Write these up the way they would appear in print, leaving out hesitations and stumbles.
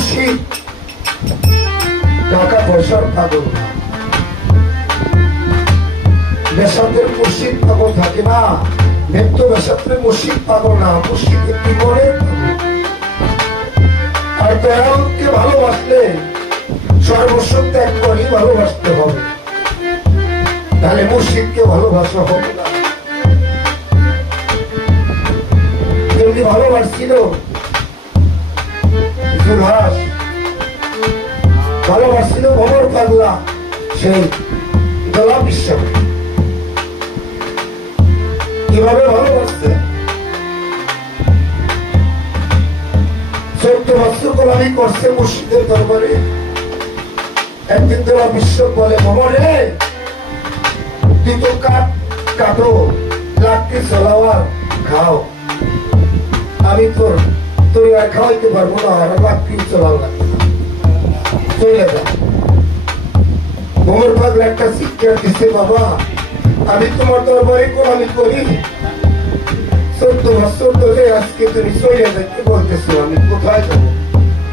মুর্শিদ টাকা পয়সার পাগল না, বেসাতের মুর্শিদ পাগল থাকে না, নিত্য বেসাতের মুর্শিদ পাগল না, মুর্শিদ একটি মনের পাগল। আর দয়ালকে ভালোবাসলে সর্বস্ব ত্যাগ করে ভালোবাসতে হবে, তাহলে মুর্শিদকে ভালোবাসা হবে না। যেমনি ভালোবাসছিল জুলহাস, ভালোবাসছিল ভ্রমর পাগলা সেই দোলা বিশ্ব, কিভাবে ভালোবাসছে? 14 বছর গোলামি করছে মুর্শিদের দরবারে। একদিন দোলা বিশ্ব বলে, ভ্রমরে তুই তো কাটো লাঠি চলাওয়ার খাও, আমি তোর আর খাওয়াইতে পারবো না, আর লাঠি চলাও না, চলে যা। ভ্রমর পাগলা একটা শিক্ষা দিচ্ছে, বাবা আমি তোমার দরবারে গোলামি করি, 14 বছর ধরে আজকে তুমি চলে যাইতে বলতেছো, আমি কোথায় যাবো?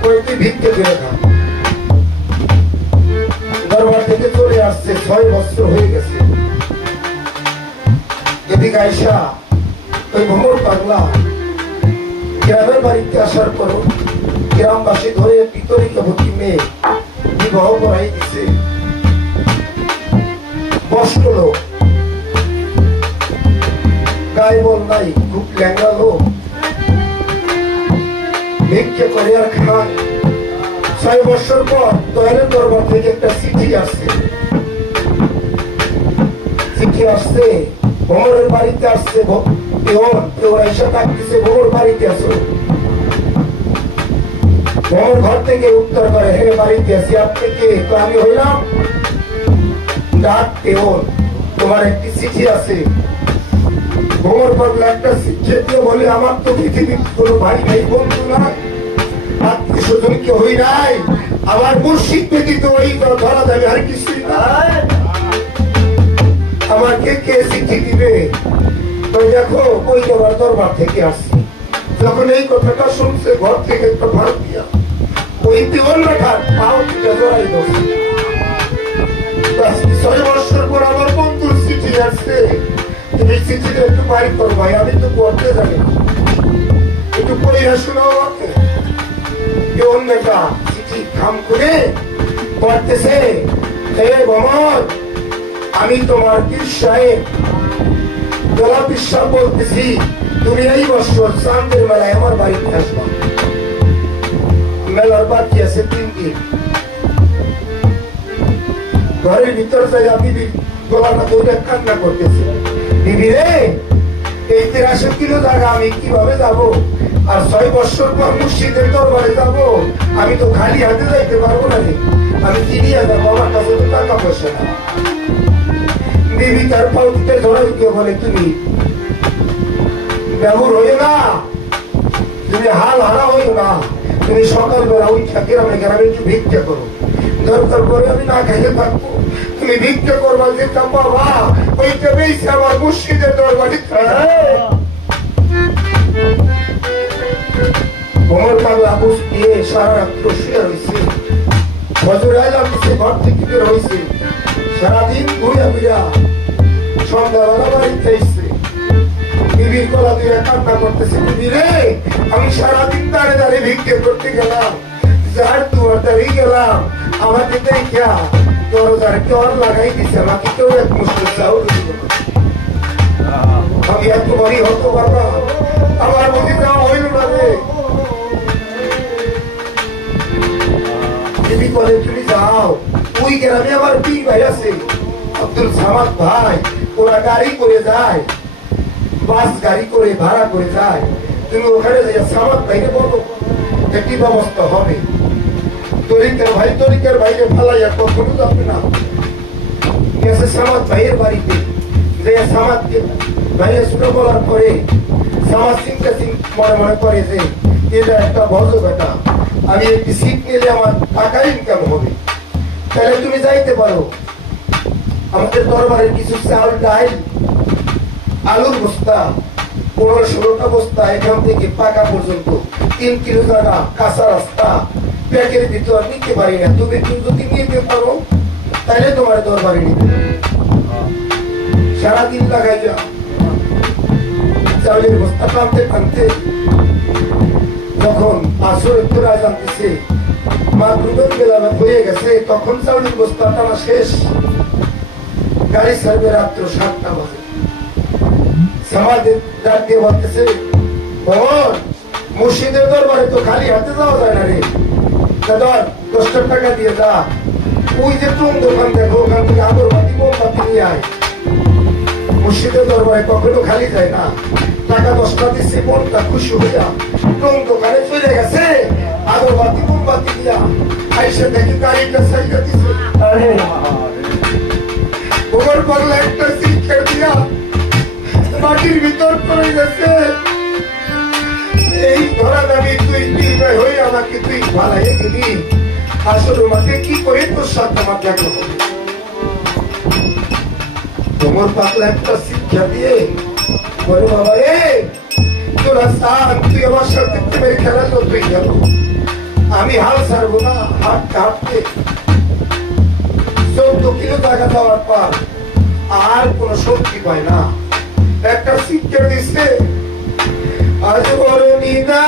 কয়েকটি ভিক্ষে দিয়ে খাও। দরবার থেকে চলে আসছে, 6 বছর হয়ে গেছে। এদিকে আইসা ওই ভ্রমর পাগলা গ্রামের বাড়িতে আসার পর গ্রামবাসী ধরে বিতরিকবতী মেয়ে বিবাহ করাই দিছে। কষ্ট লোক, গায়ে বল নাই, খুব ল্যাংড়া লোক, ভিক্ষে করে আর খান। 6 বছর পর দয়ালের দরবার থেকে একটা চিঠি আসছে। চিঠি আসছে, ভ্রমরের বাড়িতে আসছে, এসে ডাকতেছে, ভ্রমর বাড়িতে আসো। ভ্রমর ঘর থেকে উত্তর করে, হে বাড়িতে আসি, আপনি কে? তো আমি হইলাম ডাক কেওন, তোমার একটি চিঠি আছে। ভ্রমর পাগলা একটা চিঠি দিয়ে বলে, আমার তো পৃথিবীর কোনো ভাই ভাই বন্ধু নাই, আত্মীয় স্বজন কেউই নাই, আমার মুর্শিদ ব্যতীত ওই ধরা যাবে আর কিছুই নাই, আমাকে কে চিঠি দিবে? তো দেখো ওই তোমার দরবার থেকে আসছি। যখন এই কথাটা শুনছে, ঘর থেকে একটা ভার দিয়া ওই দেওয়াল রাখার পাও থেকে জড়াই ধরছে। 6 বছর পর আমার বন্ধুর চিঠি আসছে, তুমি চিঠিটা একটু বাইর করো ভাই, আমি তো পড়তে জানি, একটু পড়িয়া শোনাও আমাকে। কেমন মেয়েটা চিঠি খাম করে পড়তেছে, হে ভ্রমর, আমি তোমার পীর সাহেব দোলা বিশ্বাস বলতেছি, তুমি এই বছর চাঁদের মেলায় আমার বাড়িতে আসবা। মেলার বাকি আছে 3 দিন। ঘরের ভিতর যাই বিবি গলাটা ধরে কান্না করতেছে, বিবি রে এই 83 কিলো জায়গা আমি কিভাবে যাব? আর 6 বছর পর মুর্শিদের দরবারে যাব, আমি তো খালি হাতে যাইতে পারবো না, আমি কিনিয়া যাবো, আমার কাছে তো টাকা পয়সা না। বিবি তার পাউটিতে ধরাই দিয়ে বলে, তুমি ব্যবহার হইও না, তুমি হাল হারা হইও না, তুমি সকালবেলা ওই গ্রামে গ্রামে একটু ভিক্ষা করো, দরকার করে আমি না খাইতে থাকবো, তুমি ভিক্ষা করবা, যেটা পাবা ওইটা বেশি আমার মুর্শিদের দরবারে। ভ্রমর পাগলা বুঝ দিয়ে সারা রাত্র শুয়ে রয়েছে। ফজর আইলাম দিচ্ছে, ঘর থেকে বের হয়েছে, সারাদিন ঘুরিয়া ফিরা সন্ধ্যাবেলা বাড়িতে এসছে। বিবির গলা দিয়ে কান্না করতেছে, বিবি রে আমি সারাদিন দাঁড়ে দাঁড়িয়ে ভিক্ষে করতে গেলাম, যার দুয়ার দাঁড়িয়ে গেলাম, আমাকে দেখা দরজার চর লাগাই দিছে, আমাকে কেউ এক মুশকিল চাউল দিল। আমি এত বাড়ি হতো বাবা, আমার মধ্যে যাওয়া হইল না রে। বিবি বলে, তুমি যাও, ওই গ্রামে আমার পীর ভাই আছে, আব্দুল সামাদ ভাই, ওরা গাড়ি করে যায়, বাস গাড়ি করে ভাড়া করে যায়, তুমি ওখানে যাই সামাদ ভাইকে বলো, একটি ব্যবস্থা হবে। তরিকের ভাইকে ফালাইয়া কখনো যাবে না। গেছে সামাদ ভাইয়ের বাড়িতে, যে সামাদকে ভাইয়ের শুনে বলার পরে সামাদ চিন্তা মনে মনে করে যে এটা একটা ভজ বেটা, আমি একটি সিট নিলে আমার টাকা ইনকাম হবে, তাহলে তুমি যাইতে পারো। আমাদের দরবারে কিছু চাল ডাল আলুর বস্তা 15-16টা বস্তা, এখান থেকে পাকা পর্যন্ত 3 কিলো জায়গা, কাঁচা রাস্তা, ব্যাগের ভিতর নিতে পারি না, তুমি যদি নিতে পারো তাহলে তোমার দরবারে নিতে পারি। সারাদিন লাগাইয়া চাউলের বস্তা টানতে টানতে যখন আসরের তোরা জানতেছে মাগরিবের বেলা হয়ে গেছে, তখন চাউলের বস্তা টানা শেষ। গাড়ি ছাড়বে রাত্র 7টা বাজে। সমাজের ডাক দিয়ে বলতেছে, ভগবান মুর্শিদের দরবারে তো খালি হাতে যাওয়া যায় না রে, ধর 10 টাকা দিয়ে যা, ওই যে টুং দোকান দেখো ওখান থেকে আগরবাতি মোমবাতি নিয়ে আয়। মুর্শিদের দরবারে কখনো খালি যায় না। টাকা 10টা দিচ্ছে, মনটা খুশি হইয়া টুং দোকানে চলে গেছে, আগরবাতি মোমবাতি দিয়া আইসে দেখি গাড়িটা সাইডে দিছে। ওর পাগলা একটা শিক্ষা দিয়া মাটির ভিতর পড়ে গেছে। এই ধরা দাবি তুই নির্ভয় হয়ে আমাকে তুই ভালাই দিবি, আসলে মাকে কি করে তোর সাথে আমার দেখা হবে। তোমার পাগলা একটা শিক্ষা দিয়ে বলে, বাবা রে তোরা সান, তুই আমার সাথে প্রেমের খেলা তুই গেল, আমি হাল ছাড়বো না। হাঁটতে হাঁটতে 14 কিলো টাকা যাওয়ার পর আর কোন শক্তি পায় না। একটা শিক্ষা দিচ্ছে, আজ বড় নিদা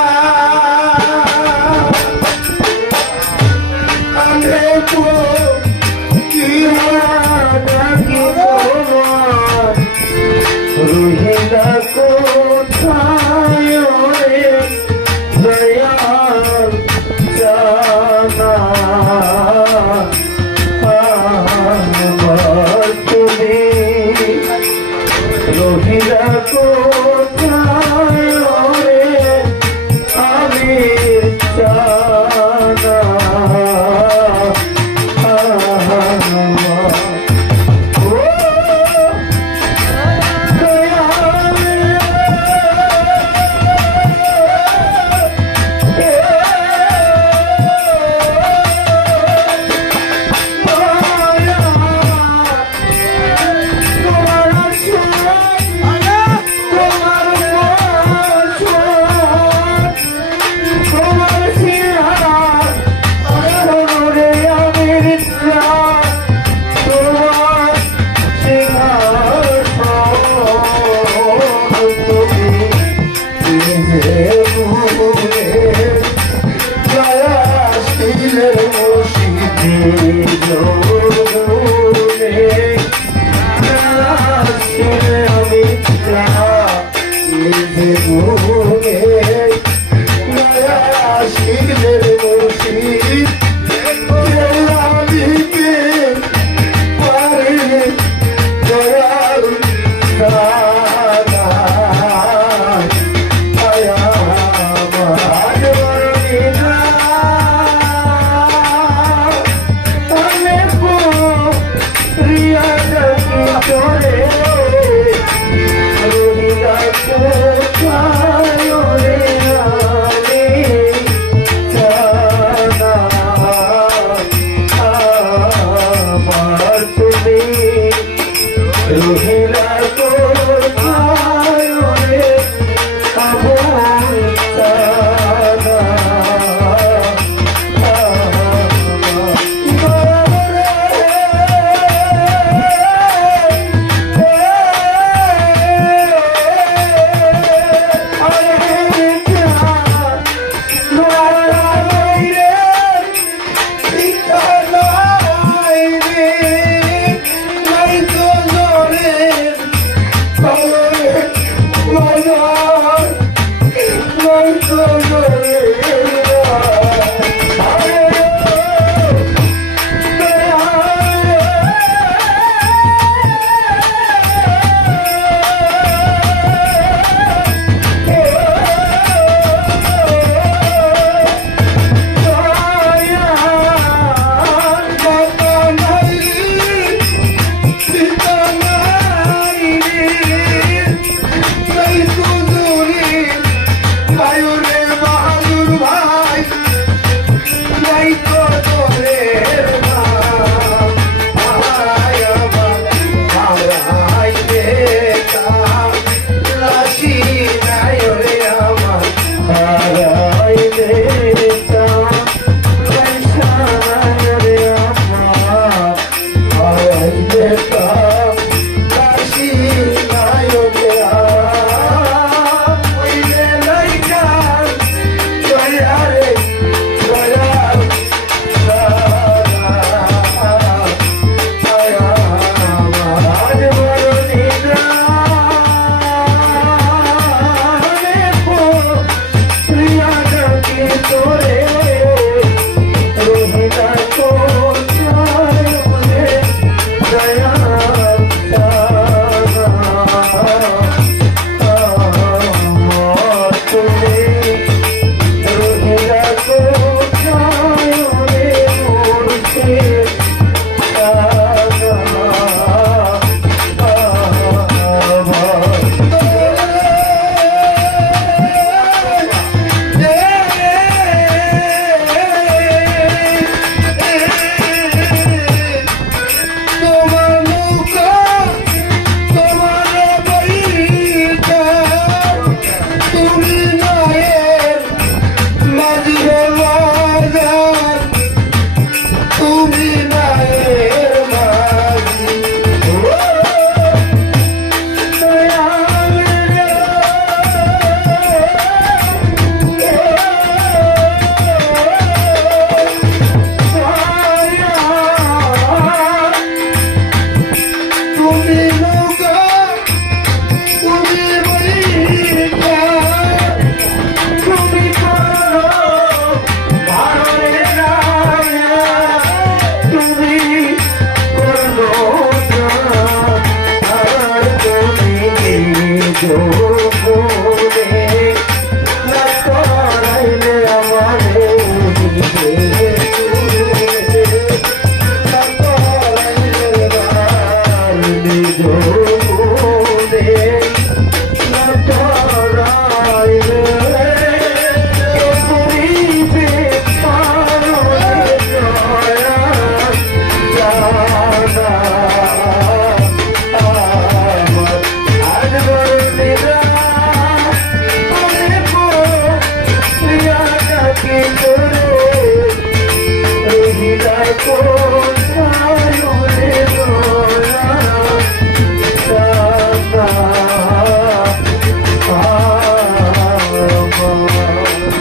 রহিলা কোথায় দয়াল জানা তুমি রহিলা কোথায় আমি জানা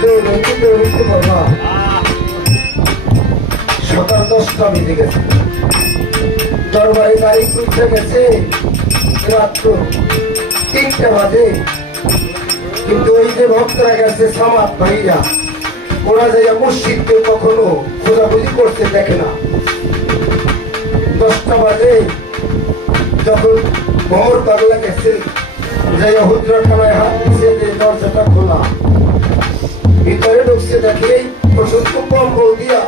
দৌড়তে বাবা সকাল 10টা বেজে গেছে দরবারে গাড়ি খুঁজতে গেছে রাত্র 3টা বাজে কিন্তু ওই যে ভক্তরা গেছে সামাদ ভাইরা ওরা যাইয়া মসজিদকে কখনো খোঁজাখুঁজি করতে দেখে না 10টা বাজে যখন ভ্রমর পাগলা গেছে যাইয়া হুজরাখানায় হাত দিচ্ছে যে দরজাটা খোলা ভিতরে ঢুকছে দেখে প্রশস্ত কম্বল দিয়া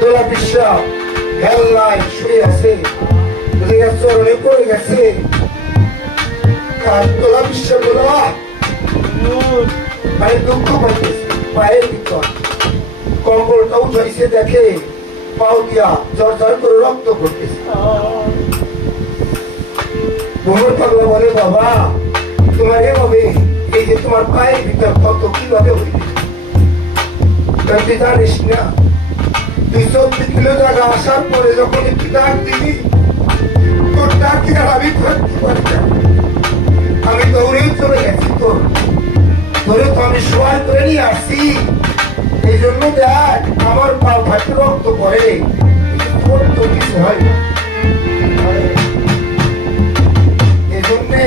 দোলা বিশ্বাস হেল্লায় শুয়ে আছে চরণে পড়ে গেছে দোলা বিশ্বাস বলো মানে দুঃখ পাইতেছে পায়ের ভিতর কম্বলটা উঠাইছে দেখে পাও দিয়া জ্বর জ্বর করে রক্ত করতেছে ভ্রমর পাগলা বলে বাবা তোমার এভাবে এই যে তোমার পায়ের ভিতর কত কিভাবে হইবে তুই জানিস না তুই 14 কিলো জায়গা আসার পরে যখন একটু ডাক দিবি তোর ডাকি আর আমি করতে পারি না আমি দৌড়েই চলে গেছি তোর ধরে তো আমি সবাই করে নিয়ে আসছি এই জন্য দেখ আমার পা ফাটে রক্ত পড়ে তোর তো কিছু হয় না এই জন্যে